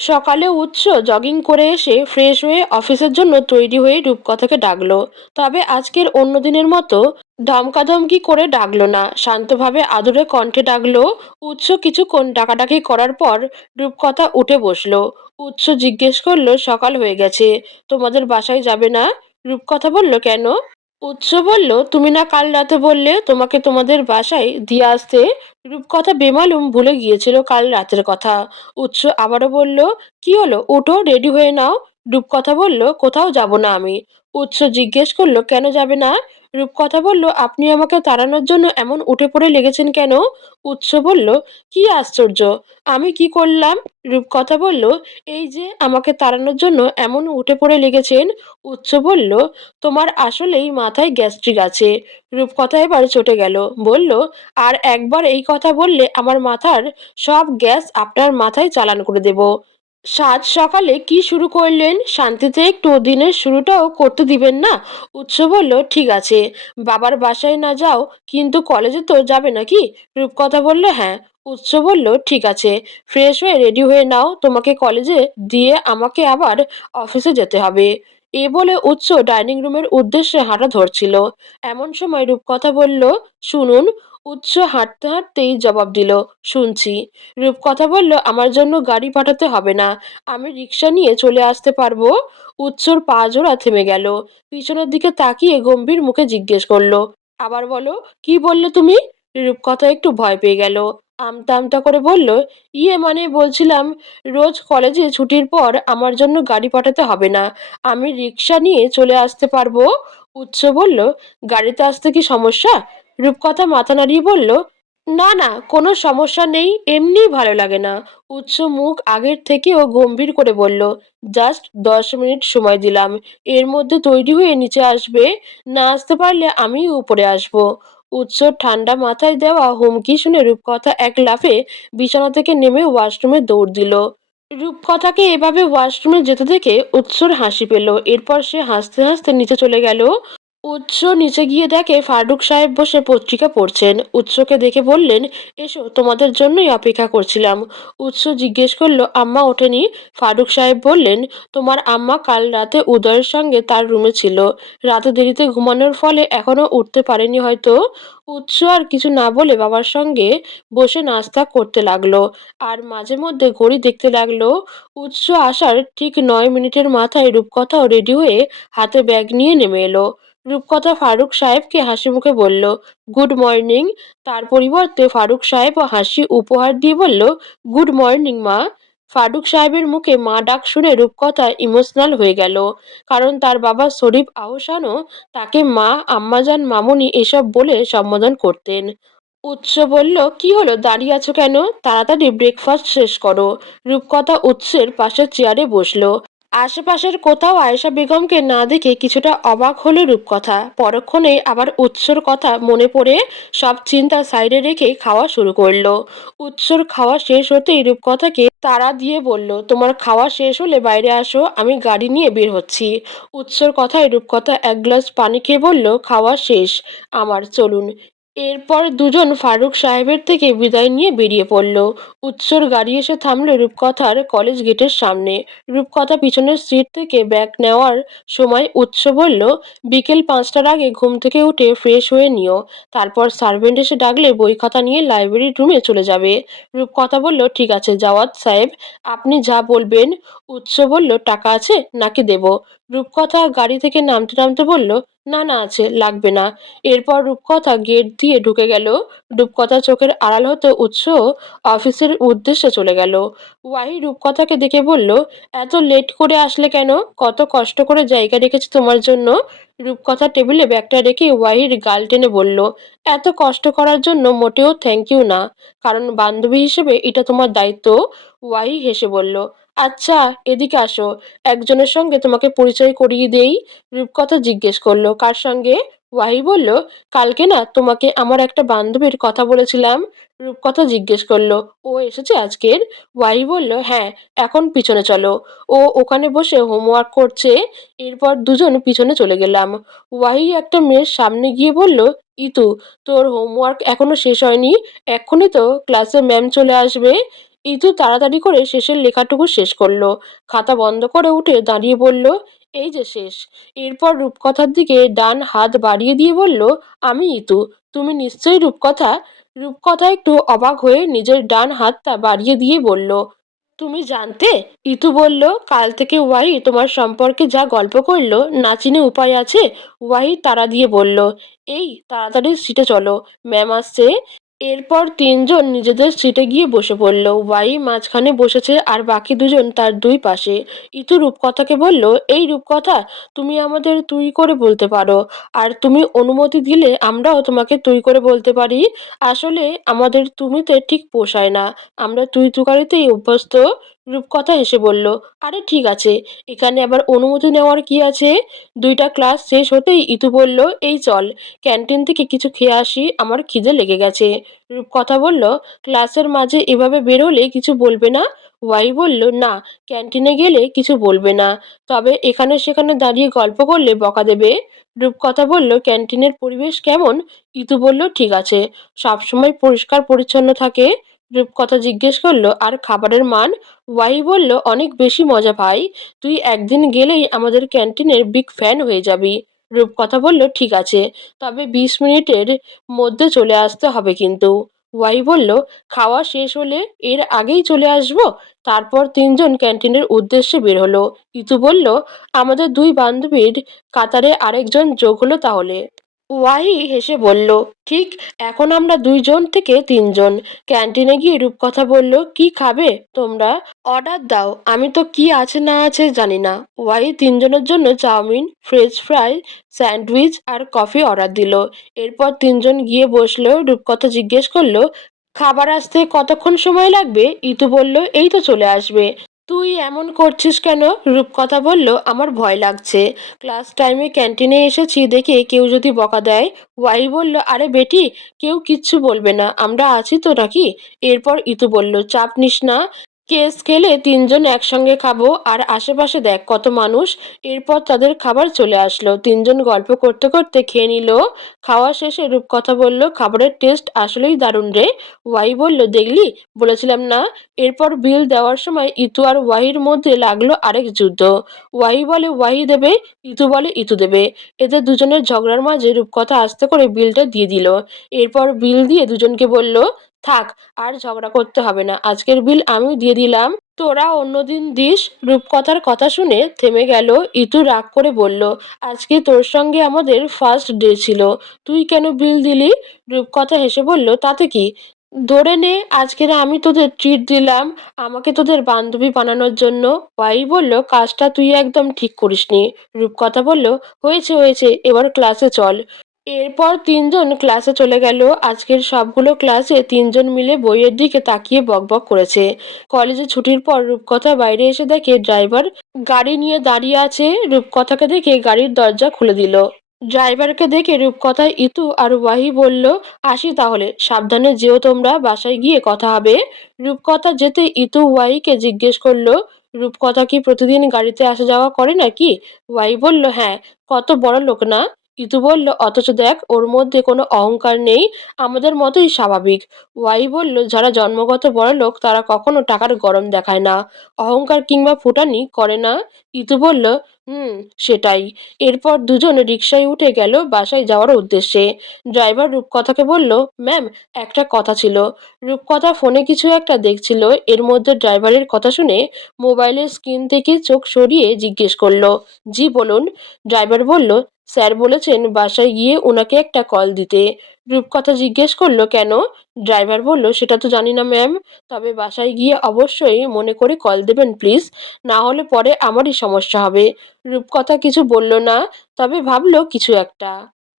সকালে উৎস জগিং করে এসে ফ্রেশ হয়ে অফিসের জন্য তৈরি হয়ে রূপকথাকে ডাকলো। তবে আজকের অন্য দিনের মতো ধমকাধমকি করে ডাকলো না, শান্তভাবে আদুরে কণ্ঠে ডাকলো। উৎস কিছুক্ষণ ডাকাডাকি করার পর রূপকথা উঠে বসলো। উৎস জিজ্ঞেস করলো, সকাল হয়ে গেছে, তোমাদের বাসায় যাবে না? রূপকথা বলল, কেন? উৎস বলল, তুমি না কাল রাতে বললে তোমাকে তোমাদের বাসায় দিয়ে আসতে? রূপকথা বেমালুম ভুলে গিয়েছিল কাল রাতের কথা। উৎস আবারও বলল, কি হলো, ওঠো, রেডি হয়ে নাও। রূপকথা বলল, কোথাও যাব না আমি। উৎস জিজ্ঞেস করলো, কেন যাবে না? রূপকথা বলল, আপনি আমাকে তাড়ানোর জন্য এমন উঠে পড়ে লেগেছেন কেন? উৎস বলল, কি আশ্চর্য, আমি কি করলাম? রূপকথা বলল, এই যে আমাকে তাড়ানোর জন্য এমন উঠে পড়ে লেগেছেন। উৎস বলল, তোমার আসলেই মাথায় গ্যাস্ট্রিক আছে। রূপকথা এবার চটে গেল, বলল, আর একবার এই কথা বললে আমার মাথার সব গ্যাস আপনার মাথায় চালান করে দেব। সাত সকালে কি শুরু করলেন, শান্তিতে একটু দিনের শুরুটাও করতে দিবেন না? উৎস বলল, ঠিক আছে, বাবার বাসায় না যাও, কিন্তু কলেজে তো যাবে নাকি? রূপকথা বলল, হ্যাঁ। উৎস বলল, ঠিক আছে, ফ্রেশ হয়ে রেডি হয়ে নাও, তোমাকে কলেজে দিয়ে আমাকে আবার অফিসে যেতে হবে। এ বলে উৎস ডাইনিং রুমের উদ্দেশ্যে হাঁটা ধরছিল। এমন সময় রূপকথা বলল, শুনুন। উৎস হাঁটতে হাঁটতেই জবাব দিল, শুনছি। রূপকথা বলল, আমার জন্য গাড়ি পাঠাতে হবে না, আমি রিক্সা নিয়ে চলে আসতে পারবো। উৎসর পা জোড়া থেমে গেল। পিছনের দিকে তাকিয়ে গম্ভীর মুখে জিজ্ঞেস করলো, আবার বলো, কি বললে তুমি? রূপকথা একটু ভয় পেয়ে গেল। আমতা আমতা করে বলল, ইয়ে মানে বলছিলাম, রোজ কলেজে ছুটির পর আমার জন্য গাড়ি পাঠাতে হবে না, আমি রিক্সা নিয়ে চলে আসতে পারবো। উৎস বলল, গাড়িতে আসতে কি সমস্যা? রূপকথা মাথা নাড়িয়ে বলল, না না, কোনো সমস্যা নেই, এমনিই ভালো লাগে না। উৎস মুখ আগের থেকেও গম্ভীর করে বলল, জাস্ট 10 মিনিট সময় দিলাম, এর মধ্যে তৈরি হয়ে নিচে আসবে, না আসতে পারলে আমি উপরে আসব। উৎস ঠান্ডা মাথায় দেওয়া হুমকি শুনে রূপকথা এক লাফে বিছানা থেকে নেমে ওয়াশরুমে দৌড় দিল। রূপকথাকে এভাবে ওয়াশরুমে যেতে দেখে উৎসর হাসি পেল। এরপর সে হাসতে হাসতে নিচে চলে গেল। উৎস নিচে গিয়ে দেখে ফারুক সাহেব বসে পত্রিকা পড়ছেন। উৎসকে দেখে বললেন, এসো, তোমাদের জন্যই অপেক্ষা করছিলাম। উৎস জিজ্ঞেস করলো, আম্মা ওঠেনি? ফারুক সাহেব বললেন, তোমার আম্মা কাল রাতে উদয়ের সঙ্গে তার রুমে ছিল, রাতে দেরিতে ঘুমানোর ফলে এখনো উঠতে পারেনি হয়তো। উৎস আর কিছু না বলে বাবার সঙ্গে বসে নাস্তা করতে লাগলো, আর মাঝে মধ্যে ঘড়ি দেখতে লাগলো। উৎস আসার ঠিক 9 মিনিটের মাথায় রূপকথাও রেডি হয়ে হাতে ব্যাগ নিয়ে নেমে এলো। রূপকথা ফারুক সাহেবকে হাসিমুখে বলল, গুড মর্নিং। তার পরিবর্তে ফারুক সাহেবও হাসি উপহার দিয়ে বলল, গুড মর্নিং মা। ফারুক সাহেবের মুখে মা ডাক শুনে রূপকথা ইমোশনাল হয়ে গেল, কারণ তার বাবা শরীফ আহসানও তাকে মা, আম্মাজান, মামুনি এসব বলে সম্বোধন করতেন। উৎস বলল, কি হলো, দাঁড়িয়ে আছো কেন? তাড়াতাড়ি ব্রেকফাস্ট শেষ করো। রূপকথা উৎসের পাশের চেয়ারে বসলো। আশেপাশের কোথাও আয়েশা বেগমকে না দেখে কিছুটা অবাক হলো রূপকথা। পরক্ষণেই আবার উৎসর কথা মনে পড়ে সব চিন্তা সাইডে রেখে খাওয়া শুরু করলো। উৎসর খাওয়া শেষ হতেই রূপকথাকে তাড়া দিয়ে বলল, তোমার খাওয়া শেষ হলে বাইরে আসো, আমি গাড়ি নিয়ে বের হচ্ছি। উৎসর কথায় রূপকথা এক গ্লাস পানি খেয়ে বলল, খাওয়া শেষ আমার, চলুন। এরপর দুজন ফারুক সাহেবের থেকে বিদায় নিয়ে বেরিয়ে পড়ল। উৎসর গাড়ি এসে থামল রূপকথার কলেজ গেটের সামনে। রূপকথা পিছনের সিট থেকে ব্যাগ নেওয়ার সময় উৎস বলল, বিকেল 5টার আগে ঘুম থেকে উঠে ফ্রেশ হয়ে নিও, তারপর সার্ভেন্ট এসে ডাকলে বই খাতা নিয়ে লাইব্রেরির রুমে চলে যাবে। রূপকথা বলল, ঠিক আছে জাওয়াদ সাহেব, আপনি যা বলবেন। উৎস বলল, টাকা আছে নাকি দেব? রূপকথা গাড়ি থেকে নামতে নামতে বলল, না না, আছে, লাগবে না। এরপর রূপকথা গেট দিয়ে ঢুকে গেল। রূপকথা চোখের আড়াল হতে উৎস অফিসের উদ্দেশ্যে চলে গেল। ওয়াহি রূপকথাকে দেখে বলল, এত লেট করে আসলে কেন? কত কষ্ট করে জায়গা রেখেছি তোমার জন্য। রূপকথা টেবিলে ব্যাগটা রেখে ওয়াহির গাল টেনে বলল, এত কষ্ট করার জন্য মোটেও থ্যাংক ইউ না, কারণ বান্ধবী হিসেবে এটা তোমার দায়িত্ব। ওয়াহি হেসে বলল, আচ্ছা, এদিকে আসো, একজনের সঙ্গে তোমাকে পরিচয় করিয়ে দেই। রূপকথা জিজ্ঞেস করলো, কার সঙ্গে? ওয়াহি বলল, কালকে না তোমাকে আমার একটা বান্ধবীর কথা বলেছিলাম। রূপকথা জিজ্ঞেস করলো, ও এসেছে আজকের? ওয়াহি বলল, হ্যাঁ, এখন পিছনে চলো, ও ওখানে বসে হোমওয়ার্ক করছে। এরপর দুজন পিছনে চলে গেলাম। ওয়াহি একটা মেয়ের সামনে গিয়ে বলল, ইতু, তোর হোমওয়ার্ক এখনো শেষ হয়নি? এক্ষুনি তো ক্লাসে ম্যাম চলে আসবে। ইতু তাড়াতাড়ি করে শেষের লেখাটুকু শেষ করলো। খাতা বন্ধ করে উঠে দাঁড়িয়ে বলল, এই যে শেষ। এরপর রূপকথার দিকে ডান হাত বাড়িয়ে দিয়ে বলল, আমি ইতু। তুমি নিশ্চয়ই রূপকথা? রূপকথা একটু অবাক হয়ে নিজের ডান হাতটা বাড়িয়ে দিয়ে বলল, তুমি জানতে? ইতু বলল, কাল থেকে ওয়াহি তোমার সম্পর্কে যা গল্প করলো, না চিনে উপায় আছে? ওয়াহি তাড়া দিয়ে বলল, এই তাড়াতাড়ি সিটে চলো, ম্যাম আসছে। এরপর তিনজন নিজেদের সিটে গিয়ে বসে পড়ল। ওয়াহি মাঝখানে বসেছে আর বাকি দুজন তার দুই পাশে। ইতু রূপকথাকে বলল, এই রূপকথা, তুমি আমাদের তুই করে বলতে পারো, আর তুমি অনুমতি দিলে আমরাও তোমাকে তুই করে বলতে পারি। আসলে আমাদের তুমিতে ঠিক পোষায় না, আমরা তুই তুকারিতেই অভ্যস্ত। রূপকথা হেসে বলল, আরে ঠিক আছে, এখানে আবার অনুমতি নেওয়ার কি আছে? দুইটা ক্লাস শেষ হতেই ইতু বলল, এই চল, ক্যান্টিন থেকে কিছু খেয়ে আসি, আমার খিদে লেগে গেছে। রূপকথা বলল, ক্লাসের মাঝে এভাবে বেরোলে কিছু বলবে না? ওয়াই বলল, না, ক্যান্টিনে গেলে কিছু বলবে না, তবে এখানে সেখানে দাঁড়িয়ে গল্প করলে বকা দেবে। রূপকথা বলল, ক্যান্টিনের পরিবেশ কেমন? ইতু বলল, ঠিক আছে, সবসময় পরিষ্কার পরিচ্ছন্ন থাকে। রূপকথা জিজ্ঞেস করলো, আর খাবারের মান? ওয়াই বলল, অনেক বেশি মজা ভাই, তুই একদিন গেলেই আমাদের ক্যান্টিনের বিগ ফ্যান হয়ে যাবি। রূপকথা বলল, ঠিক আছে, তবে 20 মিনিটের মধ্যে চলে আসতে হবে কিন্তু। ওয়াই বলল, খাওয়া শেষ হলে এর আগেই চলে আসবো। তারপর তিনজন ক্যান্টিনের উদ্দেশ্যে বের হলো। ইতু বলল, আমাদের দুই বান্ধবীর কাতারে আরেকজন যোগ হলো তাহলে। ওয়াহি হেসে বলল, ঠিক, এখন আমরা 2 জন থেকে 3 জন। ক্যান্টিনে গিয়ে রূপকথা বলল, কি খাবে তোমরা? অর্ডার দাও, আমি তো কি আছে না আছে জানি না। ওয়াহি 3 জনের জন্য চাউমিন, ফ্রেঞ্চ ফ্রাই, স্যান্ডউইচ আর কফি অর্ডার দিল। এরপর 3 জন গিয়ে বসলো। রূপকথা জিজ্ঞেস করলো, খাবার আসতে কতক্ষণ সময় লাগবে? ইতু বলল, এই তো চলে আসবে। তুই এমন করছিস কেন? রূপকথা বলল, আমার ভয় লাগছে, ক্লাস টাইমে ক্যান্টিনে এসেছি দেখে কেউ যদি বকা দেয়। ওয়াই বলল, আরে বেটি, কেউ কিচ্ছু বলবে না, আমরা আছি তো নাকি? এরপর ইতু বলল, চাপ নিস না, কেস খেলে 3 জন একসঙ্গে খাবো, আর আশেপাশে দেখ কত মানুষ। এরপর তাদের খাবার চলে আসলো। 3 জন গল্প করতে করতে খেয়ে নিল। খাওয়া শেষে রূপকথা বলল, খাবারের টেস্ট আসলেই দারুণ রে। ওয়াই বলল, দেখলি, বলেছিলাম না। এরপর বিল দেওয়ার সময় ইতু আর ওয়াহির মধ্যে লাগলো আরেক যুদ্ধ। ওয়াহি বলে ওয়াহি দেবে, ইতু বলে ইতু দেবে। এদের দুজনের ঝগড়ার মাঝে রূপকথা আস্তে করে বিলটা দিয়ে দিল। এরপর বিল দিয়ে দুজনকে বলল, থাক, আর ঝগড়া করতে হবে না, আজকের বিল আমি দিয়ে দিলাম, তোরা অন্যদিন দিস। রূপকথার কথা শুনে থেমে গেল। ইতু রাগ করে বলল, আজকে তোর সঙ্গে আমাদের ফার্স্ট ডে ছিল, তুই কেন বিল দিলি? রূপকথা হেসে বলল, তাতে কি, ধরে নে আজকের আমি তোদের ট্রিট দিলাম, আমাকে তোদের বান্ধবী বানানোর জন্য। ওয়াই বলল, কাজটা তুই একদম ঠিক করিসনি। রূপকথা বলল, হয়েছে হয়েছে, এবার ক্লাসে চল। এরপর 3 জন ক্লাসে চলে গেল। আজকের সবগুলো ক্লাসে 3 জন মিলে বইয়ের দিকে তাকিয়ে বকবক করেছে। কলেজে ছুটির পর রূপকথা বাইরে এসে দেখে ড্রাইভার গাড়ি নিয়ে দাঁড়িয়ে আছে। রূপকথাকে দেখে গাড়ির দরজা খুলে দিল। ড্রাইভারকে দেখে রূপকথা, ইতু আর ওয়াহি বলল, আসি তাহলে, সাবধানে যেও তোমরা, বাসায় গিয়ে কথা হবে। রূপকথা যেতে ইতু ওয়াহিকে জিজ্ঞেস করলো, রূপকথা কি প্রতিদিন গাড়িতে আসা যাওয়া করে নাকি? ওয়াহি বলল, হ্যাঁ, কত বড় লোক না। ইতু বলল, অথচ দেখ, ওর মধ্যে কোনো অহংকার নেই, আমাদের মতোই স্বাভাবিক। ওয়াহি বলল, যারা জন্মগত বড়লোক তারা কখনো টাকার গরম দেখায় না, অহংকার কিংবা ফুটানি করে না। ইতু বলল, সেটাই। এরপর দুজন রিকশায় উঠে গেল বাসায় যাওয়ার উদ্দেশ্যে। ড্রাইভার রূপকথাকে বলল, ম্যাম, একটা কথা ছিল। রূপকথা ফোনে কিছু একটা দেখছিল, এর মধ্যে ড্রাইভারের কথা শুনে মোবাইলের স্ক্রিন থেকে চোখ সরিয়ে জিজ্ঞেস করলো, জি বলুন। ড্রাইভার বলল, স্যার বলেছেন বাসায় গিয়ে ওনাকে একটা কল দিতে। রূপকথা জিজ্ঞেস করলো, কেন? ড্রাইভার বলল, সেটা তো জানি না ম্যাম, তবে বাসায় গিয়ে অবশ্যই মনে করে কল দেবেন প্লিজ, না হলে পরে আমারই সমস্যা হবে। রূপকথা কিছু বলল না, তবে ভাবল কিছু একটা।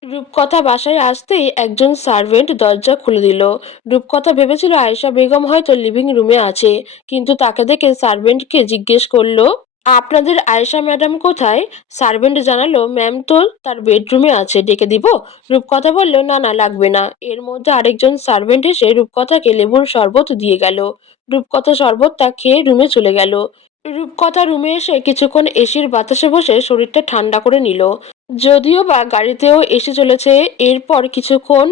রূপকথা বাসায় আসতেই একজন সার্ভেন্ট দরজা খুলে দিল। রূপকথা ভেবেছিল আয়েশা বেগম হয়তো লিভিং রুমে আছে, কিন্তু তাকে দেখে সার্ভেন্টকে জিজ্ঞেস করলো, আপনাদের আয়েশা ম্যাডাম কোথায়? সার্ভেন্ট জানালো, ম্যাম তো তার বেডরুমে আছে, ডেকে দিব? রূপকথা বলল, না না, লাগবে না। এর মধ্যে আরেকজন সার্ভেন্ট এসে রূপকথাকে লেবুর শরবত দিয়ে গেল। রূপকথা শরবতটা খেয়ে রুমে চলে গেল। রূপকথা রুমে এসে কিছুক্ষণ এসির বাতাসে বসে শরীরটা ঠান্ডা করে নিল। যদিও বা গাড়িতেও এসে চলেছে। এরপর কিছুক্ষণ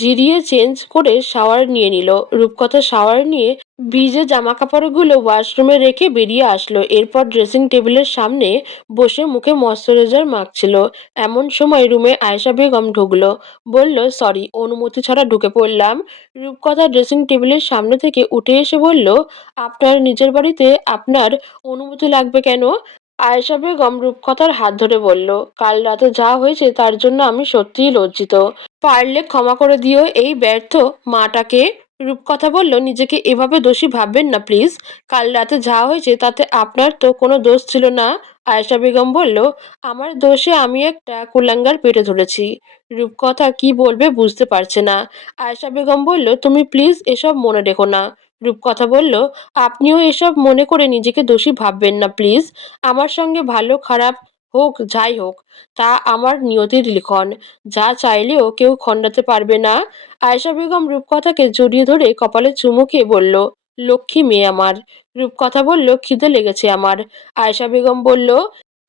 জিরিয়ে চেঞ্জ করে শাওয়ার নিয়ে নিল। রূপকথা শাওয়ার নিয়ে ভিজে জামাকাপড়গুলো ওয়াশরুমে রেখে বেরিয়ে আসলো। এরপর ড্রেসিং টেবিলের সামনে বসে মুখে ময়েশ্চারাইজার মাখছিল। এমন সময় রুমে আয়েশা বেগম ঢুকলো। বলল, সরি, অনুমতি ছাড়া ঢুকে পড়লাম। রূপকথা ড্রেসিং টেবিলের সামনে থেকে উঠে এসে বলল, আপনার নিজের বাড়িতে আপনার অনুমতি লাগবে কেন? আয়েশা বেগম রূপকথার হাত ধরে বলল, কাল রাতে যা হয়েছে তার জন্য আমি সত্যিই লজ্জিত। পারলে ক্ষমা করে দিও এই ব্যর্থ মাটাকে। রূপকথা বলল, নিজেকে এভাবে দোষী ভাববেন না প্লিজ। কাল রাতে যা হয়েছে তাতে আপনার তো কোনো দোষ ছিল না। আয়েশা বেগম বলল, আমার দোষে আমি একটা কুলাঙ্গার পেটে ধরেছি। রূপকথা কি বলবে বুঝতে পারছে না। আয়েশা বেগম বলল, তুমি প্লিজ এসব মনে রেখো না। রূপকথা বলল, আপনিও এসব মনে করে নিজেকে দোষী ভাববেন না প্লিজ। আমার সঙ্গে ভালো খারাপ হোক যাই হোক, তা আমার নিয়তির লিখন। যা চাইলেও কেউ খণ্ডাতে পারবে না। আয়েশা বেগম রূপকথাকে জড়িয়ে ধরে কপালে চুমু খেয়ে বলল, লক্ষ্মী মেয়ে আমার। রূপকথা বলল, খিদে লেগেছে আমার। আয়েশা বেগম বলল,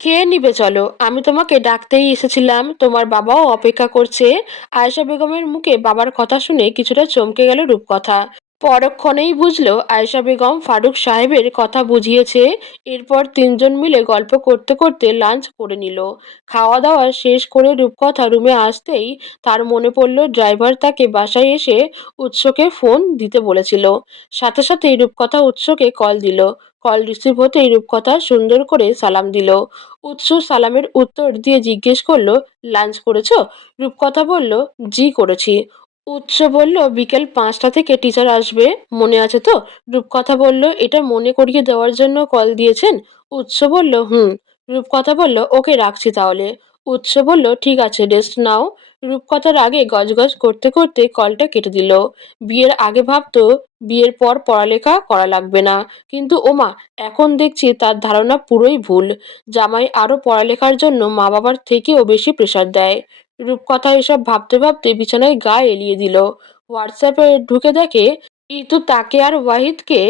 খেয়ে নিবে চলো, আমি তোমাকে ডাকতেই এসেছিলাম, তোমার বাবাও অপেক্ষা করছে। আয়েশা বেগমের মুখে বাবার কথা শুনে কিছুটা চমকে গেল রূপকথা। পরক্ষণেই বুঝল আয়েশা বেগম ফারুক সাহেবের কথা বুঝিয়েছে। এরপর তিনজন মিলে গল্প করতে করতে লাঞ্চ করে নিল। খাওয়া দাওয়া শেষ করে রূপকথা রুমে আসতেই তার মনে পড়ল ড্রাইভার তাকে বাসায় এসে উৎসকে ফোন দিতে বলেছিল। সাথে সাথেই রূপকথা উৎসকে কল দিল। কল রিসিভ হতেই রূপকথা সুন্দর করে সালাম দিল। উৎস সালামের উত্তর দিয়ে জিজ্ঞেস করলো, লাঞ্চ করেছো? রূপকথা বলল, জি করেছি। উৎস বলল, বিকেল 5টা থেকে টিচার আসবে, মনে আছে তো? রূপকথা বলল, এটা মনে করিয়ে দেওয়ার জন্য কল দিয়েছেন? উৎস বলল, হুম। রূপকথা বলল, ওকে রাখছি তাহলে। উৎস বলল, ঠিক আছে, রেস্ট নাও। রূপকথার আগে গজগজ করতে করতে কলটা কেটে দিল। বিয়ের আগে ভাবতো বিয়ের পর পড়ালেখা করা লাগবে না, কিন্তু ওমা, এখন দেখছি তার ধারণা পুরোই ভুল। জামাই আরো পড়ালেখার জন্য মা বাবার থেকেও বেশি প্রেশার দেয়। রূপকথা এসব ভাবতে ভাবতে বিছানায় গা এলিয়ে দিল। হোয়াটসঅ্যাপে ঢুকে দেখে ইতু তাকে আর ওয়াহিদকে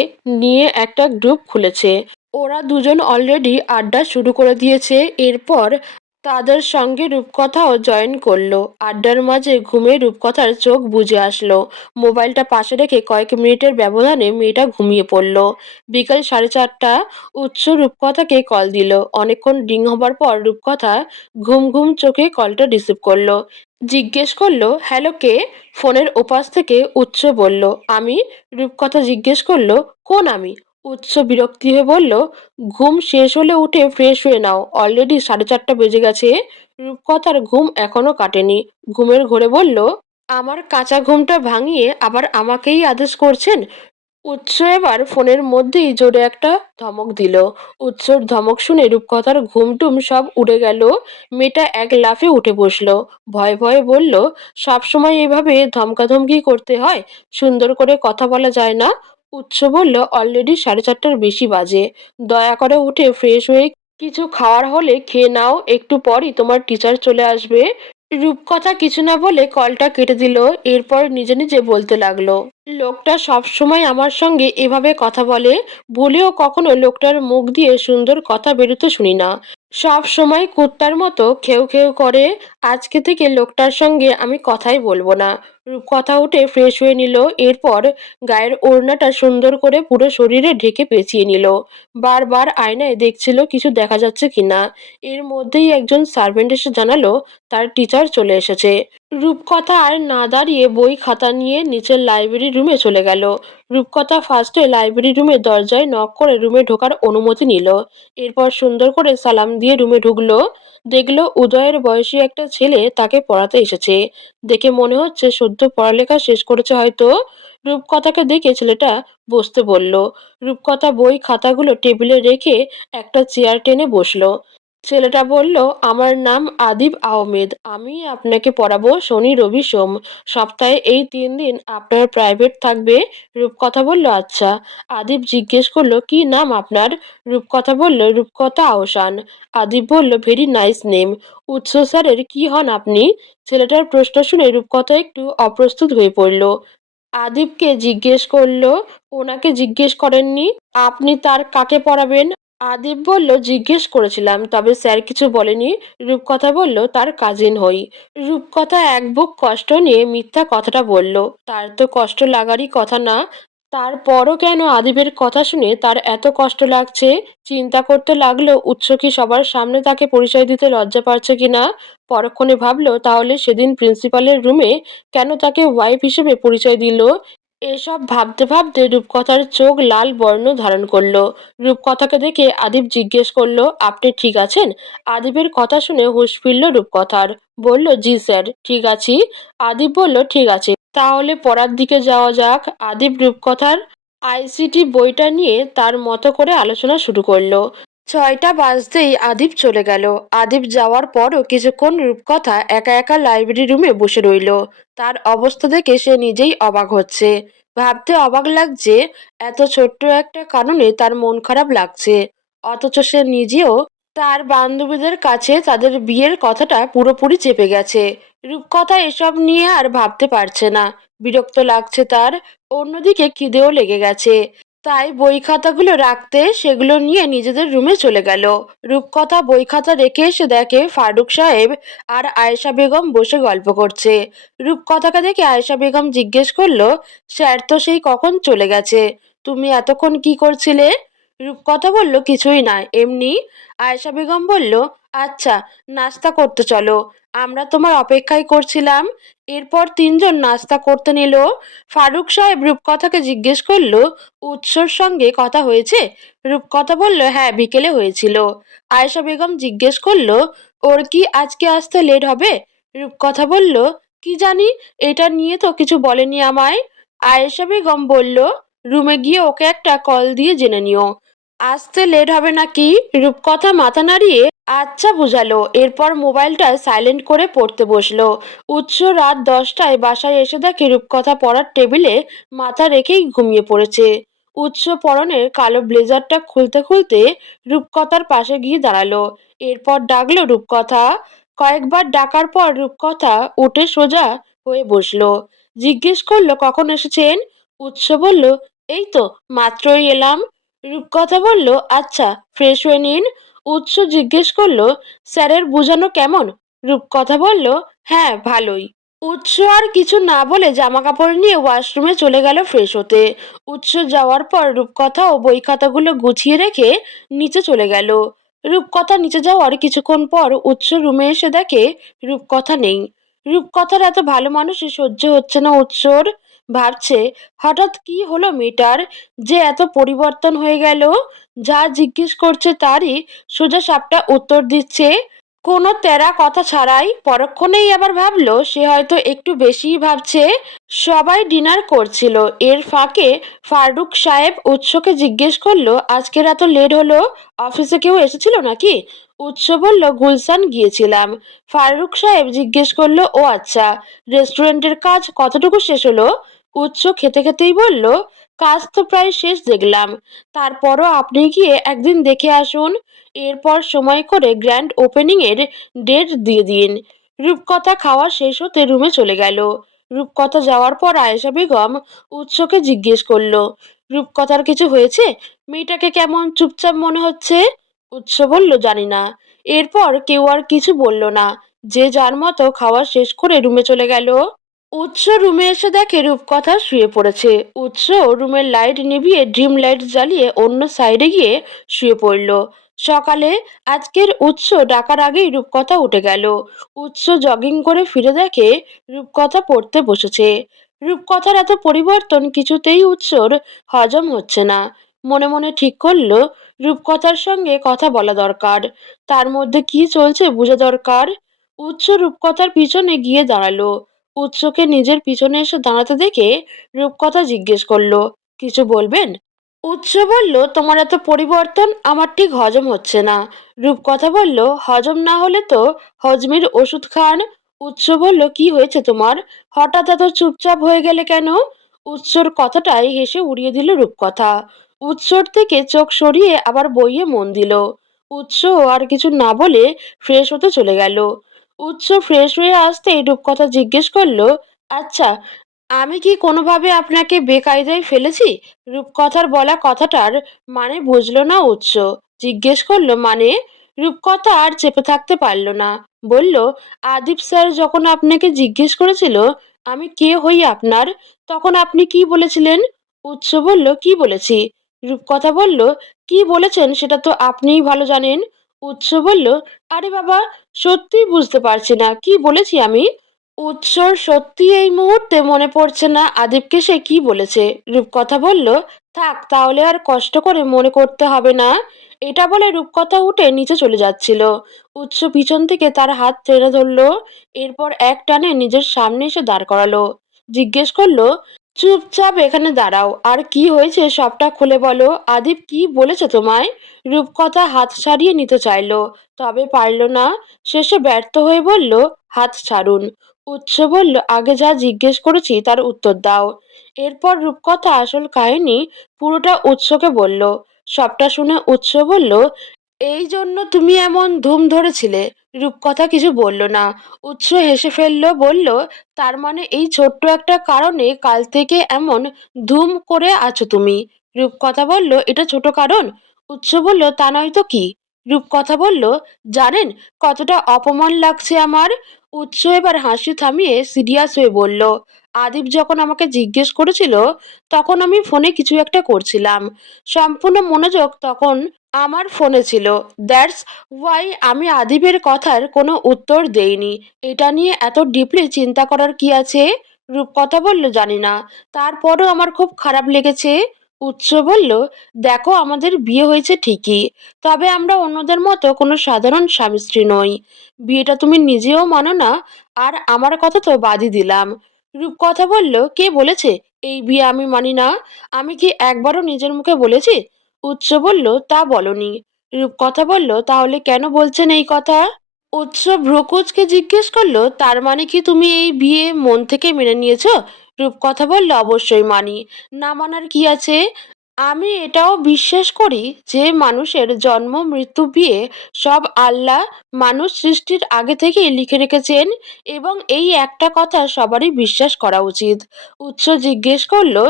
নিয়ে একটা গ্রুপ খুলেছে। ওরা দুজন অলরেডি আড্ডা শুরু করে দিয়েছে। এরপর তাদের সঙ্গে রূপকথাও জয়েন করলো। আড্ডার মাঝে ঘুমে রূপকথার চোখ বুজে আসলো। মোবাইলটা পাশে রেখে কয়েক মিনিটের ব্যবধানে মেয়েটা ঘুমিয়ে পড়ল। বিকাল 4:30 উৎস রূপকথাকে কল দিল। অনেকক্ষণ রিং হবার পর রূপকথা ঘুম ঘুম চোখে কলটা রিসিভ করলো। জিজ্ঞেস করলো, হ্যালো কে? ফোনের ওপাশ থেকে উৎস বলল, আমি। রূপকথা জিজ্ঞেস করলো, কোন আমি? উৎস বিরক্তি হয়ে বলল, ঘুম শেষ হলে উঠে ফ্রেশ হয়ে নাও, অলরেডি 4:30 বেজে গেছে। রূপকথার ঘুম এখনো কাটেনি। ঘুমের ঘোরে বলল, আমার কাঁচা ঘুমটা ভাঙিয়ে আবার আমাকেই আদেশ করছেন? উৎস এবার ফোনের মধ্যেই জোরে একটা ধমক দিল। উৎসর ধমক শুনে রূপকথার ঘুমটুম সব উড়ে গেল। মেয়েটা এক লাফে উঠে বসলো। ভয়ে ভয়ে বলল, সব সময় এভাবে ধমকাধমকি করতে হয়? সুন্দর করে কথা বলা যায় না? উৎস বলল, অলরেডি 4:30 বেশি বাজে, দয়া করে উঠে ফ্রেশ হয়ে কিছু খাওয়ার হলে খেয়ে নাও, একটু পরই তোমার টিচার চলে আসবে। রূপকথা কিছু না বলে কলটা কেটে দিল। এরপর নিজে নিজে বলতে লাগলো, লোকটা সব সময় আমার সঙ্গে এভাবে কথা বলে, ভুলেও কখনো লোকটার মুখ দিয়ে সুন্দর কথা বেরোতে শুনি না। সব সময় কুত্তার মতো খেউ খেউ করে। আজকে থেকে লোকটার সঙ্গে আমি কথাই বলবো না। রূপকথা উঠে ফ্রেশ হয়ে নিল। এরপর গায়ের ওড়নাটা সুন্দর করে পুরো শরীরে ঢেকে পেঁচিয়ে নিল। বারবার আয়নায় দেখছিল কিছু দেখা যাচ্ছে কিনা। এর মধ্যেই একজন সার্ভেন্ট এসে জানালো তার টিচার চলে এসেছে। রূপকথা আর না দাঁড়িয়ে বই খাতা নিয়ে নিচের লাইব্রেরি রুমে চলে গেল। রূপকথা ফার্স্টে লাইব্রেরি রুমের দরজায় নক করে রুমে ঢোকার অনুমতি নিল। এরপর সুন্দর করে সালাম দিয়ে রুমে ঢুকলো। দেখলো উদয়ের বয়সী একটা ছেলে তাকে পড়াতে এসেছে। দেখে মনে হচ্ছে সদ্য পড়ালেখা শেষ করেছে হয়তো। রূপকথাকে দেখে ছেলেটা বসতে বলল। রূপকথা বই খাতাগুলো টেবিলে রেখে একটা চেয়ার টেনে বসলো। ছেলেটা বলল, আমার নাম আদিব আহমেদ, আমি আপনাকে পড়াবো শনি রবি সোম। সপ্তাহে এই 3 দিন আপনার প্রাইভেট থাকবে। রূপকথা বলল, আচ্ছা। আদিব জিজ্ঞেস করলো, কি নাম আপনার? রূপকথা বলল, রূপকথা আহসান। আদিব বলল, ভেরি নাইস নেম। উৎস স্যারের কি হন আপনি? ছেলেটার প্রশ্ন শুনে রূপকথা একটু অপ্রস্তুত হয়ে পড়ল। আদিবকে জিজ্ঞেস করলো, ওনাকে জিজ্ঞেস করেননি? আপনি তার কাকে পড়াবেন? আদিব বলল, জিজ্ঞেস করেছিলাম, তবে স্যার কিছু বলেনি। রূপকথা বলল, তার কাজিন হই। রূপকথা এক বুক কষ্ট নিয়ে মিথ্যা কথাটা বলল। তার তো কষ্ট লাগারই কথা না। তারপরও কেন আদিবের কথা শুনে তার এত কষ্ট লাগছে? চিন্তা করতে লাগলো, উৎস কি সবার সামনে তাকে পরিচয় দিতে লজ্জা পাচ্ছে কিনা। পরক্ষণে ভাবলো, তাহলে সেদিন প্রিন্সিপালের রুমে কেন তাকে ওয়াইফ হিসেবে পরিচয় দিল? এসব ভাবতে ভাবতে রূপকথার চোখ লাল বর্ণ ধারণ করলো। রূপকথাকে দেখে আদিব জিজ্ঞেস করলো, আপনি ঠিক আছেন? আদিবের কথা শুনে হুঁশ ফিরল রূপকথার। বলল, জি স্যার, ঠিক আছি। আদিব বলল, ঠিক আছে, তাহলে পড়ার দিকে যাওয়া যাক। আদিব রূপকথার আইসিটি বইটা নিয়ে তার মতো করে আলোচনা শুরু করলো। 6টা বাজতেই আদিব চলে গেল। আদিব যাওয়ার পরও কিছুক্ষণ রূপকথা একা একা লাইব্রেরি রুমে বসে রইল। তার অবস্থা দেখে সে নিজেই অবাক হচ্ছে। ভাবতে অবাক লাগছে, এত ছোট্ট একটা কারণে তার মন খারাপ লাগছে। অথচ সে নিজেও তার বান্ধবীদের কাছে তাদের বিয়ের কথাটা পুরোপুরি চেপে গেছে। রূপকথা এসব নিয়ে আর ভাবতে পারছে না। বিরক্ত লাগছে তার। অন্যদিকে খিদেও লেগে গেছে। তাই বই খাতাগুলো রাখতে সেগুলো নিয়ে নিজেদের রুমে চলে গেল। রূপকথা বই খাতা রেখে এসে দেখে ফারুক সাহেব আর আয়েশা বেগম বসে গল্প করছে। রূপকথাকে দেখে আয়েশা বেগম জিজ্ঞেস করলো, স্যার তো সেই কখন চলে গেছে, তুমি এতক্ষণ কি করছিলে? রূপকথা বলল, কিছুই না, এমনি। আয়েশা বেগম বলল, আচ্ছা, নাস্তা করতে চলো, আমরা তোমার অপেক্ষাই করছিলাম। এরপর তিনজন নাস্তা করতে নিল। ফারুক সাহেব রূপকথাকে জিজ্ঞেস করলো, উৎসর সঙ্গে কথা হয়েছে? রূপকথা বলল, হ্যাঁ, বিকেলে হয়েছিল। আয়েশা বেগম জিজ্ঞেস করলো, ওর কি আজকে আসতে লেট হবে? রূপকথা বলল, কি জানি, এটা নিয়ে তো কিছু বলেনি আমায়। আয়েশা বেগম বলল, রুমে গিয়ে ওকে একটা কল দিয়ে জেনে নিও আসতে লেট হবে নাকি। রূপকথা মাথা নাড়িয়ে আচ্ছা বুঝালো। এরপর মোবাইলটা সাইলেন্ট করে পড়তে বসলো। উৎস রাত 10টায় বাসায় এসে দেখে রূপকথা পড়ার টেবিলে মাথা রেখেই ঘুমিয়ে পড়েছে। উৎস পরনের কালো ব্লেজারটা খুলতে খুলতে রূপকথার পাশে গিয়ে দাঁড়ালো। এরপর ডাকলো, রূপকথা। কয়েকবার ডাকার পর রূপকথা উঠে সোজা হয়ে বসলো। জিজ্ঞেস করলো, কখন এসেছেন? উৎস বলল, এই তো মাত্রই এলাম। রূপকথা বলল, আচ্ছা, ফ্রেশ হয়ে নিন। উৎস জিজ্ঞেস করলো, স্যারের বুঝানো কেমন? রূপকথা বলল, হ্যাঁ, ভালোই। উৎস আর কিছু না বলে জামা কাপড় নিয়ে ওয়াশরুমে চলে গেল ফ্রেশ হতে। উৎস যাওয়ার পর রূপকথা ও বই খাতাগুলো গুছিয়ে রেখে নিচে চলে গেল। রূপকথা নিচে যাওয়ার কিছুক্ষণ পর উৎস রুমে এসে দেখে রূপকথা নেই। রূপকথার এত ভালো মানুষই সহ্য হচ্ছে না উৎসর। ভাবছে, হঠাৎ কি হলো মেয়েটার, যে এত পরিবর্তন হয়ে গেল। যা জিজ্ঞেস করছে তারই সোজা সাপটা উত্তর দিচ্ছে, কোনো তেরা কথা ছাড়াই। পরক্ষণেই আবার ভাবলো, সে হয়তো একটু বেশিই ভাবছে। সবাই ডিনার করছিল। এর ফাঁকে ফারুক সাহেব উৎসকে জিজ্ঞেস করলো, আজকের এত লেট হলো, অফিসে কেউ এসেছিল নাকি? উৎস বলল, গুলশান গিয়েছিলাম। ফারুক সাহেব জিজ্ঞেস করলো, ও আচ্ছা, রেস্টুরেন্টের কাজ কতটুকু শেষ হলো? উৎস খেতে খেতেই বলল, কাজ তো প্রায় শেষ দেখলাম। তারপরও আপনি গিয়ে একদিন দেখে আসুন। এরপর সময় করে গ্র্যান্ড ওপেনিং এর ডেট দিয়ে দিন। রূপকথা খাওয়া শেষ হতে রুমে চলে গেল। রূপকথা যাওয়ার পর আয়েশা বেগম উৎসকে জিজ্ঞেস করলো, রূপকথার কিছু হয়েছে? মেয়েটাকে কেমন চুপচাপ মনে হচ্ছে। উৎস বলল, জানি না। এরপর কেউ আর কিছু বলল না। যে যার মতো খাওয়া শেষ করে রুমে চলে গেল। উৎস রুমে এসে দেখে রূপকথা শুয়ে পড়েছে। উৎস রুমের লাইট নিভিয়ে ড্রিম লাইট জ্বালিয়ে অন্য সাইডে গিয়ে শুয়ে পড়ল। সকালে আজকের উৎস ডাকার আগেই রূপকথা উঠে গেল। উৎস জগিং করে ফিরে দেখে রূপকথা পড়তে বসেছে। রূপকথার এত পরিবর্তন কিছুতেই উৎসর হজম হচ্ছে না। মনে মনে ঠিক করলো, রূপকথার সঙ্গে কথা বলা দরকার। তার মধ্যে কি চলছে বোঝা দরকার। উৎস রূপকথার পিছনে গিয়ে দাঁড়ালো। উৎসকে নিজের পিছনে এসে দাঁড়াতে দেখে রূপকথা জিজ্ঞেস করলো, কিছু বলবেন? উৎস বলল, তোমার এত পরিবর্তন আমার ঠিক হজম হচ্ছে না। রূপকথা বলল, হজম না হলে তো হজমের ওষুধ খান। উৎস বলল, কি হয়েছে তোমার, হঠাৎ এত চুপচাপ হয়ে গেলে কেন? উৎসর কথাটাই হেসে উড়িয়ে দিল রূপকথা। উৎসর থেকে চোখ সরিয়ে আবার বইয়ে মন দিল। উৎস আর কিছু না বলে ফ্রেশ হতে চলে গেল। উৎস ফ্রেশ হয়ে আসতেই রূপকথা জিজ্ঞেস করলো, আচ্ছা, আমি কি কোনোভাবে আপনাকে বেকায়দায় ফেলেছি? রূপকথার বলা কথাটার মানে বুঝল না উৎস। জিজ্ঞেস করলো মানে? রূপকথা আর চেপে থাকতে পারল না, বলল, আদিব স্যার যখন আপনাকে জিজ্ঞেস করেছিল আমি কে হই আপনার, তখন আপনি কি বলেছিলেন? উৎস বলল, কি বলেছি? রূপকথা বলল, কি বলেছেন সেটা তো আপনিই ভালো জানেন। উৎস বলল, আরে বাবা, সত্যিই বুঝতে পারছি না কি বলেছি আমি। উৎসর সত্যি এই মুহূর্তে মনে পড়ছে না আদিবকে সে কি বলেছে। রূপকথা বলল, থাক তাহলে আর কষ্ট করে মনে করতে হবে না। এটা বলে রূপকথা উঠে নিচে চলে যাচ্ছিল। উৎস পিছন থেকে তার হাত টেনে ধরলো, এরপর এক টানে নিজের সামনে এসে দাঁড় করালো। জিজ্ঞেস করলো, চুপচাপ এখানে দাঁড়াও, আর কি হয়েছে সবটা খুলে বলো। আদিব কি বলেছে তোমায়? রূপকথা হাত ছাড়িয়ে নিতে চাইলো, তবে পারল না। শেষে ব্যর্থ হয়ে বলল, হাত ছাড়ুন। উৎস বলল, আগে যা জিজ্ঞেস করেছি তার উত্তর দাও। এরপর রূপকথা আসল কাহিনী পুরোটা উৎসকে বলল। সবটা শুনে উৎস বলল, এই জন্য তুমি এমন ধুম ধরেছিলে? রূপকথা কিছু বলল না। উৎস হেসে ফেলল, বলল, তার মানে এই ছোট্ট একটা কারণে কাল থেকে এমন ধুম করে আছো তুমি? রূপকথা বলল, এটা ছোট কারণ? উৎস বলল, তা নয় তো কি? রূপকথা বলল, জানেন কতটা অপমান লাগছে আমার? উৎস এবার হাসি থামিয়ে সিরিয়াস হয়ে বলল, আদিব যখন আমাকে জিজ্ঞেস করেছিল তখন আমি ফোনে কিছু একটা করছিলাম। সম্পূর্ণ মনোযোগ তখন আমার ফোনে ছিল। দ্যাটস ওয়াই আমি আদিবের কথার কোনো উত্তর দেইনি। এটা নিয়ে এত ডিপলি চিন্তা করার কি আছে? রূপকথা বলল, জানি না, তারপরও আমার খুব খারাপ লেগেছে। উৎস বলল, দেখো আমাদের বিয়ে হয়েছে ঠিকই, তবে আমরা অন্যদের মতো কোনো সাধারণ স্বামী স্ত্রী নই। বিয়েটা তুমি নিজেও মানো না, আর আমার কথা তো বাদই দিলাম। রূপকথা বলল, কে বলেছে এই বিয়ে আমি মানি না? আমি কি একবারও নিজের মুখে বলেছি? উৎস বলল, তা বলনি। রূপকথা বলল, তাহলে কেন বলছেন এই কথা? উৎস ভ্রুকুচকে জিজ্ঞেস করলো, তার মানে কি তুমি এই বিয়ে মন থেকে মেনে নিয়েছো? রূপকথা বলল, অবশ্যই মানি, না মানার কি আছে। আমি এটাও বিশ্বাস করি যে মানুষের জন্ম মৃত্যু বিয়ে সব আল্লাহ মানুষ সৃষ্টির আগে থেকেই লিখে রেখেছেন, এবং এই একটা কথা সবারই বিশ্বাস করা উচিত। উৎস জিজ্ঞেস করলো,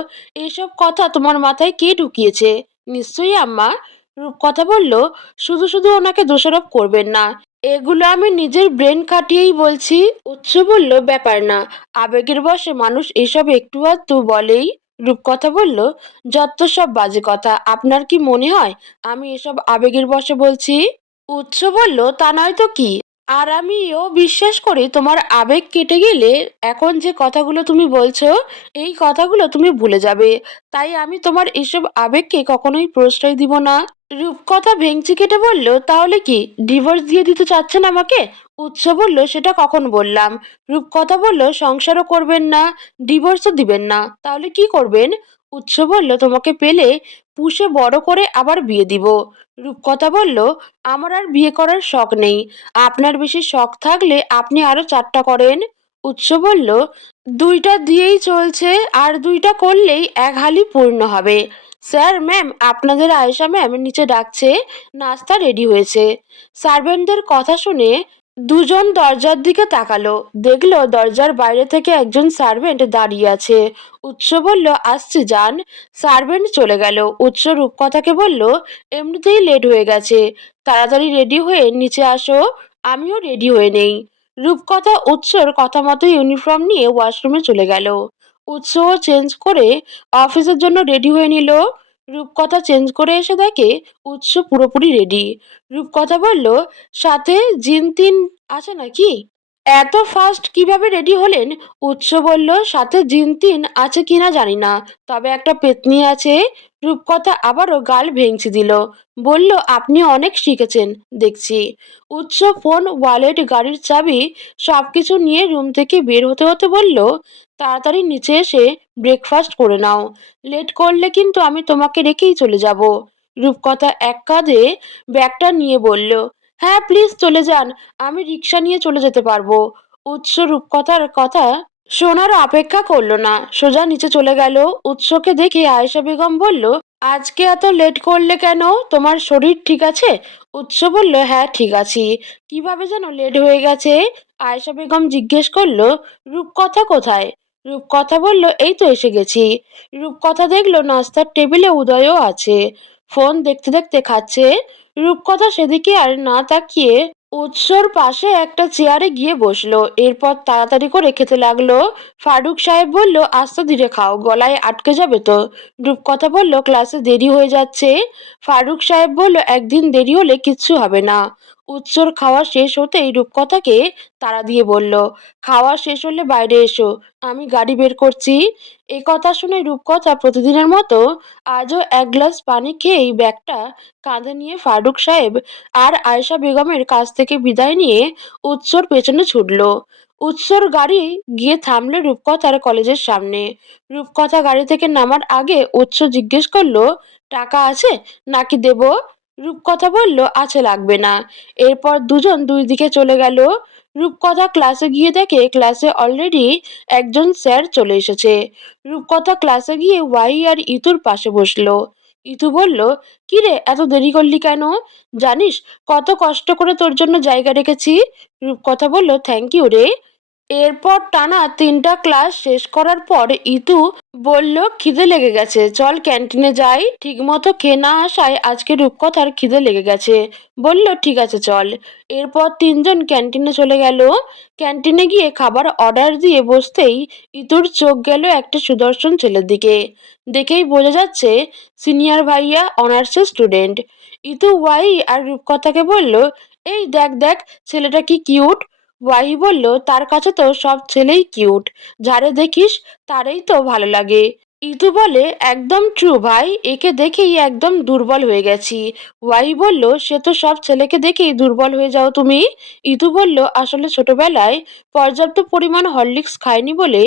এসব কথা তোমার মাথায় কে ঢুকিয়েছে? নিশ্চয়ই আম্মা। রূপকথা বলল, শুধু শুধু ওনাকে দোষারোপ করবেন না, এগুলো আমি নিজের ব্রেন খাটিয়েই বলছি। উৎস বলল, ব্যাপার না, আবেগের বশে মানুষ এসব একটু আধটু বলেই। রূপকথা বলল, যত সব বাজে কথা, আপনার কি মনে হয় আমি এসব আবেগের বশে বলছি? উৎস বলল, তা নয় তো কি, আর আমিও বিশ্বাস করি তোমার আবেগ কেটে গেলে এখন যে কথাগুলো তুমি বলছো এই কথাগুলো তুমি ভুলে যাবে, তাই আমি তোমার এসব আবেগকে কখনোই প্রশ্রয় দিব না। রূপকথা ভেংচি কেটে বলল, তাহলে কি ডিভোর্স দিয়ে দিতে চাচ্ছেন আমাকে? উৎস বলল, সেটা কখন বললাম? রূপকথা বলল, সংসারও করবেন না, ডিভোর্সও দিবেন না, তাহলে কি করবেন? উৎস বলল, তোমাকে পেলে পুষে বড় করে আবার বিয়ে দিব। রূপকথা বলল, আমার আর বিয়ে করার শখ নেই, আপনার বেশি শখ থাকলে আপনি আরো 4টা করেন। উৎস বলল, দুইটা দিয়েই চলছে, আর দুইটা করলেই এক হালি পূর্ণ হবে। স্যার ম্যাম, আপনাদের আয়েশা ম্যাম নিচে ডাকছে, নাস্তা রেডি হয়েছে। সার্ভেন্টদের কথা শুনে দুজন দরজার দিকে তাকালো, দেখলো দরজার বাইরে থেকে একজন সার্ভেন্ট দাঁড়িয়ে আছে। উৎস বলল, আসছি যান। সার্ভেন্ট চলে গেল। উৎস রূপকথাকে বলল, এমনিতেই লেট হয়ে গেছে, তাড়াতাড়ি রেডি হয়ে নিচে আসো, আমিও রেডি হয়ে নেই। রূপকথা উৎসর কথা মতো ইউনিফর্ম নিয়ে ওয়াশরুমে চলে গেল। উৎসও চেঞ্জ করে অফিসের জন্য রেডি হয়ে নিল। রূপকথা চেঞ্জ করে এসে দেখে উৎস পুরোপুরি রেডি। রূপকথা বলল, সাথে জিন তিন আছে নাকি? এত ফাস্ট কিভাবে রেডি হলেন? উৎস বলল, সাথে জিন তিন আছে কিনা জানি না, তবে একটা পেতনি আছে। রূপকথা আবারও গাল ভেঙচি দিল, বলল, আপনি অনেক শিখেছেন দেখছি। উৎস ফোন, ওয়ালেট, গাড়ির চাবি সবকিছু নিয়ে রুম থেকে বের হতে হতে বলল, তাড়াতাড়ি নিচে এসে ব্রেকফাস্ট করে নাও, লেট করলে কিন্তু আমি তোমাকে রেখেই চলে যাব। রূপকথা এক কাঁধে ব্যাগটা নিয়ে বলল, হ্যাঁ প্লিজ চলে যান, আমি রিক্সা নিয়ে চলে যেতে পারবো। উৎস রূপকথার কথা শোনার অপেক্ষা করলো না, সোজা নিচে চলে গেল। উৎসকে দেখে আয়েশা বেগম বলল, আজকে এত লেট করলে কেন, তোমার শরীর ঠিক আছে? উৎস বলল, হ্যাঁ ঠিক আছি, কিভাবে যেন লেট হয়ে গেছে। আয়েশা বেগম জিজ্ঞেস করলো, রূপকথা কোথায়? রূপকথা বলল, এই তো এসে গেছি। রূপকথা দেখলো নাস্তার টেবিলে উদয়ও আছে, ফোন দেখতে দেখতে খাচ্ছে। রূপকথা সেদিকে আর না তাকিয়ে উৎসর পাশে একটা চেয়ারে গিয়ে বসলো। এরপর তাড়াতাড়ি করে খেতে লাগলো। ফারুক সাহেব বলল, আস্তে ধীরে খাও, গলায় আটকে যাবে তো। রূপকথা বলল, ক্লাসে দেরি হয়ে যাচ্ছে। ফারুক সাহেব বলল, একদিন দেরি হলে কিচ্ছু হবে না। উৎসর খাওয়া শেষ হতেই রূপকথাকে তাড়া দিয়ে বলল, খাওয়া শেষ হলে বাইরে এসো, আমি গাড়ি বের করছি। এ কথা শুনে রূপকথা প্রতিদিনের মতো আজও এক গ্লাস পানি খেয়েই ব্যাগটা কাঁধে নিয়ে ফারুক সাহেব আর আয়েশা বেগমের কাছ থেকে বিদায় নিয়ে উৎসর পেছনে ছুটল। উৎসর গাড়ি গিয়ে থামলো রূপকথার কলেজের সামনে। রূপকথা গাড়ি থেকে নামার আগে উৎস জিজ্ঞেস করলো, টাকা আছে নাকি দেব? রূপকথা বলল, আছে, লাগবে না। এরপর দুজন দুই দিকে চলে গেল। রূপকথা ক্লাসে গিয়ে দেখে ক্লাসে অলরেডি একজন স্যার চলে এসেছে। রূপকথা ক্লাসে গিয়ে ওয়াহি আর ইতুর পাশে বসলো। ইতু বলল, কিরে, এত দেরি করলি কেন? জানিস কত কষ্ট করে তোর জন্য জায়গা রেখেছি। রূপকথা বলল, থ্যাংক ইউ রে। এরপর টানা 3টা ক্লাস শেষ করার পর ইতু বলল, খিদে লেগে গেছে, চল ক্যান্টিনে যাই। ঠিকমতো খেয়ে না আসায় আজকে রূপকথার খিদে লেগে গেছে। বলল, ঠিক আছে চল। এরপর তিনজন ক্যান্টিনে চলে গেল। ক্যান্টিনে গিয়ে খাবার অর্ডার দিয়ে বসতেই ইতুর চোখ গেল একটা সুদর্শন ছেলের দিকে। দেখেই বোঝা যাচ্ছে সিনিয়র ভাইয়া, অনার্সের স্টুডেন্ট। ইতু ওয়াহি আর রূপকথাকে বলল, এই দেখ দেখ, ছেলেটা কি কিউট। ওয়াহি বলল, তার কাছে তো সব ছেলেই কিউট, যারে দেখিস তারই তো ভালো লাগে। ইতু বলে, একদম ট্রু ভাই, একে দেখেই একদম দুর্বল হয়ে গেছি। ওয়াহি বলল, সে তো সব ছেলেকে দেখেই দুর্বল হয়ে যাও তুমি। ইতু বলল, আসলে ছোটবেলায় পর্যাপ্ত পরিমাণ হরলিক্স খায়নি বলে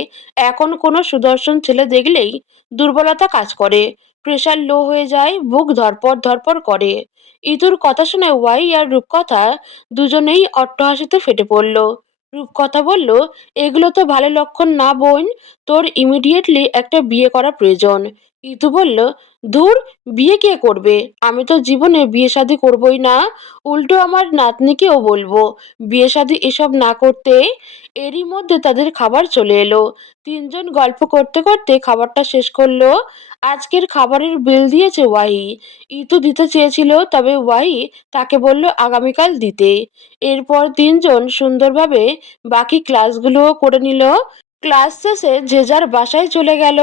এখন কোনো সুদর্শন ছেলে দেখলেই দুর্বলতা কাজ করে, প্রেশার লো হয়ে যায়, বুক ধরপড় ধরপড় করে। ইতুর কথা শুনে ওয়াহি আর রূপকথা দুজনেই অট্টহাসিতে ফেটে পড়ল। রূপকথা বলল, এগুলো তো ভালো লক্ষণ না বোন, তোর ইমিডিয়েটলি একটা বিয়ে করা প্রয়োজন। ইতু বলল, ধুর, বিয়ে কে করবে? আমি তো জীবনে বিয়ে শাদী করবই না, উল্টো আমার নাতনিকেও বলবো বিয়ে শাদী এসব না করতে। এরই মধ্যে তাদের খাবার চলে এলো। তিনজন গল্প করতে করতে খাবারটা শেষ করলো। আজকের খাবারের বিল দিয়েছে ওয়াহি। ইতু দিতে চেয়েছিল, তবে ওয়াহি তাকে বলল আগামীকাল দিতে। এরপর তিনজন সুন্দরভাবে বাকি ক্লাসগুলোও করে নিল। ক্লাস শেষে যে যার বাসায় চলে গেল।